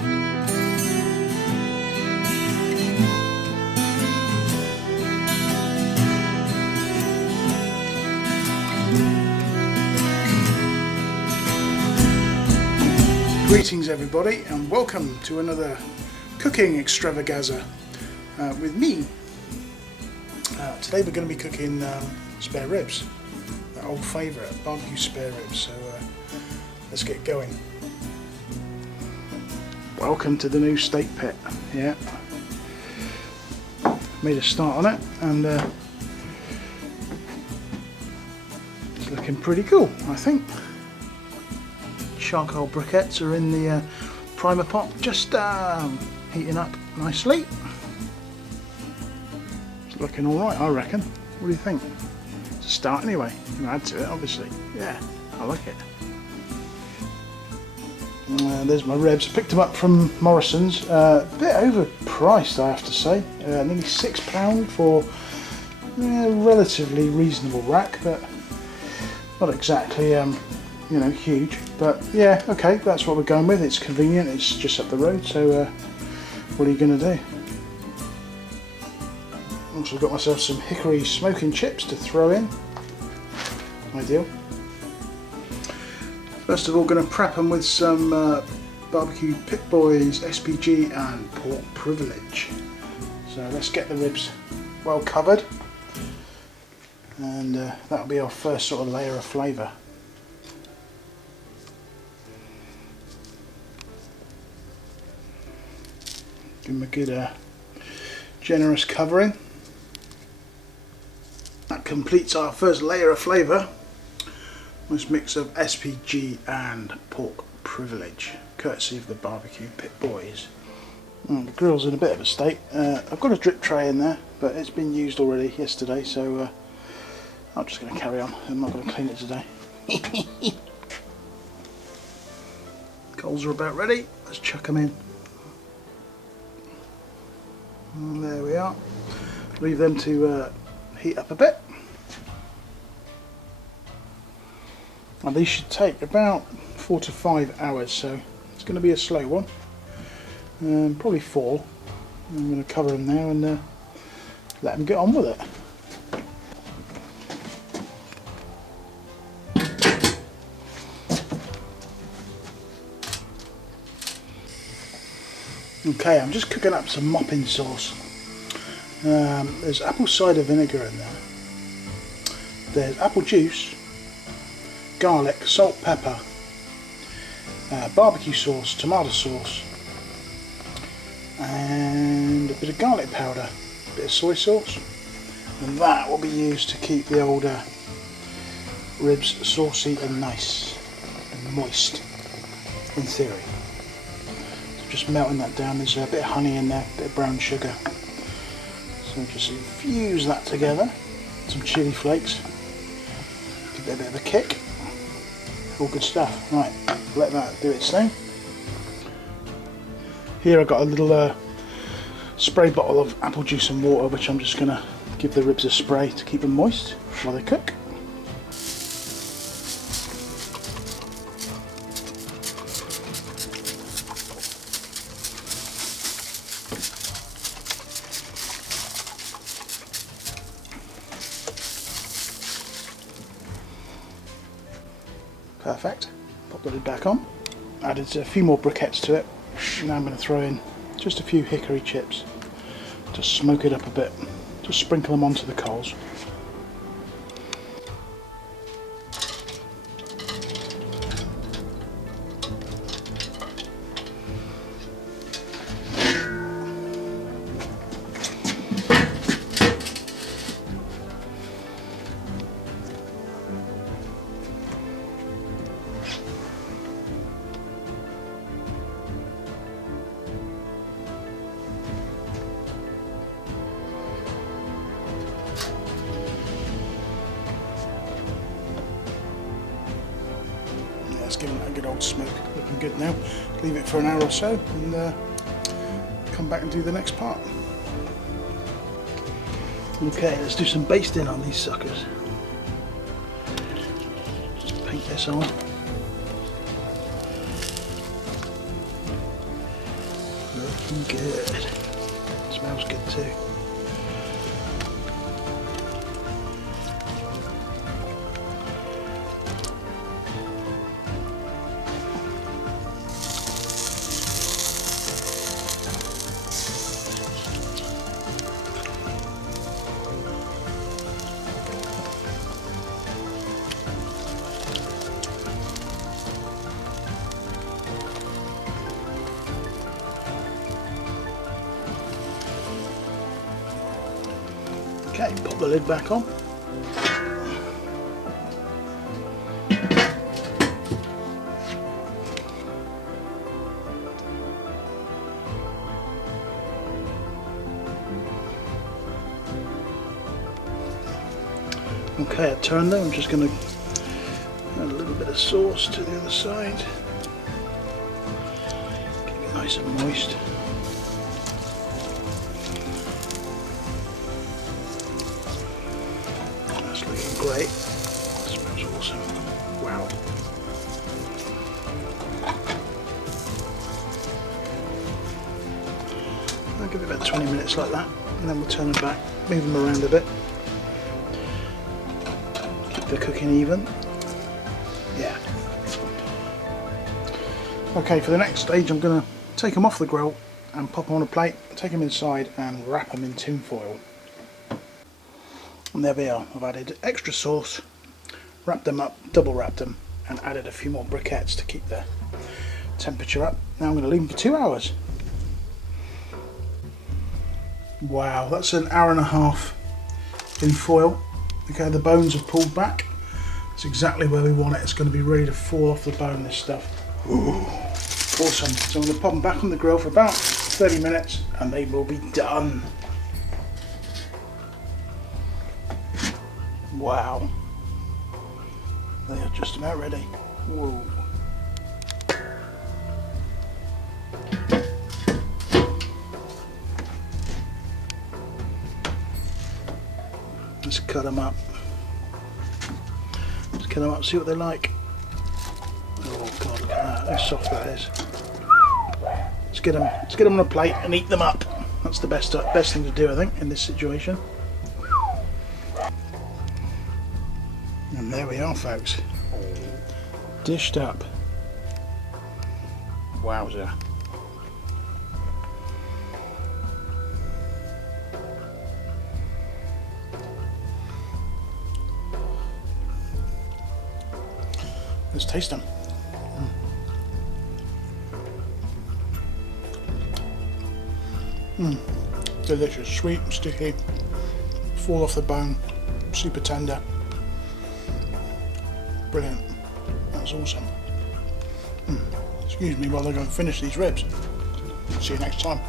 Greetings everybody, and welcome to another cooking extravaganza with me. Today we're going to be cooking spare ribs, that old favourite, barbecue spare ribs, so let's get going. Welcome to the new steak pit. Yeah, made a start on it, and it's looking pretty cool, I think. Charcoal briquettes are in the primer pot, just heating up nicely. It's looking alright, I reckon. What do you think? It's a start anyway. You can add to it, obviously. Yeah, I like it. There's my ribs. I picked them up from Morrison's. A bit overpriced, I have to say. Nearly £6 for a relatively reasonable rack, but not exactly you know, huge, but yeah, okay, that's what we're going with. It's convenient, it's just up the road, so what are you going to do? Also got myself some hickory smoking chips to throw in. Ideal. First of all, going to prep them with some barbecue Pit Boys, SPG and pork privilege. So let's get the ribs well covered, and that'll be our first sort of layer of flavour. Give them a good generous covering. That completes our first layer of flavour. This mix of SPG and pork privilege, courtesy of the barbecue Pit Boys. The grill's in a bit of a state. I've got a drip tray in there, but it's been used already yesterday, so I'm just going to carry on. I'm not going to clean it today. Coals are about ready. Let's chuck them in. And there we are. Leave them to heat up a bit. And these should take about 4 to 5 hours, so it's going to be a slow one. Probably 4. I'm going to cover them now and let them get on with it. Okay, I'm just cooking up some mopping sauce. There's apple cider vinegar in there. There's apple juice, garlic, salt, pepper, barbecue sauce, tomato sauce, and a bit of garlic powder, a bit of soy sauce, and that will be used to keep the old ribs saucy and nice and moist, in theory. Just melting that down. There's a bit of honey in there, a bit of brown sugar. So just infuse that together. Some chili flakes. Give it a bit of a kick. All good stuff. Right, let that do its thing. Here I've got a little spray bottle of apple juice and water, which I'm just going to give the ribs a spray to keep them moist while they cook. Perfect. Pop the lid back on. Added a few more briquettes to it. Now I'm going to throw in just a few hickory chips to smoke it up a bit. Just sprinkle them onto the coals. Let's give it a good old smoke. Looking good now. Leave it for an hour or so and come back and do the next part. Okay, let's do some basting on these suckers. Just paint this on. looking good. Smells good too. Okay, pop the lid back on. Okay, I turned them. I'm just going to add a little bit of sauce to the other side. Keep it nice and moist. That's looking great. Smells awesome. Wow. I'll give it about 20 minutes like that, and then we'll turn them back, move them around a bit. The cooking even. Yeah. Okay, for the next stage I'm going to take them off the grill and pop them on a plate, take them inside and wrap them in tin foil. And there we are. I've added extra sauce, wrapped them up, double wrapped them, and added a few more briquettes to keep the temperature up. Now I'm going to leave them for 2 hours. Wow, that's an hour and a half in foil. Okay, the bones are pulled back. It's exactly where we want it. It's going to be ready to fall off the bone, this stuff. Ooh, awesome. So I'm going to pop them back on the grill for about 30 minutes and they will be done. Wow. They are just about ready. Whoa. Let's cut them up. Let's cut them up, see what they're like. Oh god, look at that, how soft that is. Let's get them on a plate and eat them up. That's the best thing to do, I think, in this situation. And there we are, folks. Dished up. Wowzer. Let's taste them. Delicious, sweet and sticky, fall off the bone, super tender. Brilliant, that's awesome. Excuse me while I go and finish these ribs. See you next time.